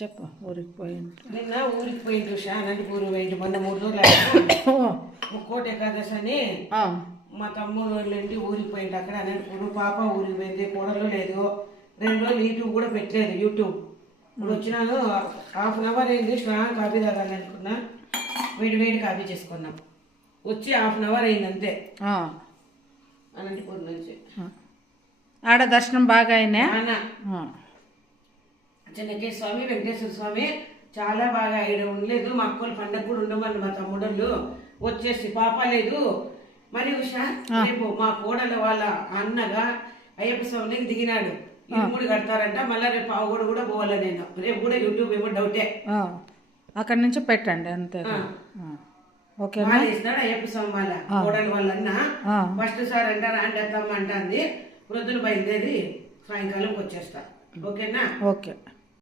చెప్పు. ఊరికి పోయింది నిన్న ఊరికి పోయిండు అనంతపూర్ పోయిండు. మొన్న 3 రోజులు ముక్కోటి ఏకాదశి అని మా తమ్ముడు వాళ్ళండి ఊరికి పోయిండు. అక్కడ అనంతపూర్ పాప ఊరికి పోయింది. కూడలు లేదు. 2 రోజులు యూట్యూబ్ కూడా పెట్టలేదు. యూట్యూబ్ ఇప్పుడు వచ్చినాను. హాఫ్ అన్ అవర్ అయింది. స్ట్రాంగ్ కాఫీ తాగాలి అనుకున్నా. వేడి కాఫీ చేసుకున్నాం. వచ్చి హాఫ్ అన్ అవర్ అయింది అంతే. అనంతపూర్ నుంచి ఆడ దర్శనం బాగా అయినా. చెన్నకేశ్వర స్వామి, వెంకటేశ్వర స్వామి చాలా బాగా ఇక్కడ ఉండలేదు. మా అక్కలు పండగ కూడా ఉండమని మా తమ్ముడు వచ్చేసి పాప లేదు. మరి ఉషా రేపు మా కోడల వాళ్ళ అన్నగా అయ్యప్ప స్వామికి దిగినాడు. 3 కడతారంట. మళ్ళీ రేపు పావుగూడ కూడా పోవాలి. నేను రేపు కూడా యూట్యూబ్ ఏమో డౌటే. అక్కడి నుంచి పెట్టండి అంతే. ఓకే వేసినాడు అయ్యప్ప స్వామి వాళ్ళ కోడల వాళ్ళ అన్న. ఫస్ట్ సార్ అంటారా అంటే అత్తమ్మ అంటుంది. వృద్ధులు బయలుదేరి సాయంకాలంకి వచ్చేస్తా. ఓకేనా? ఓకే.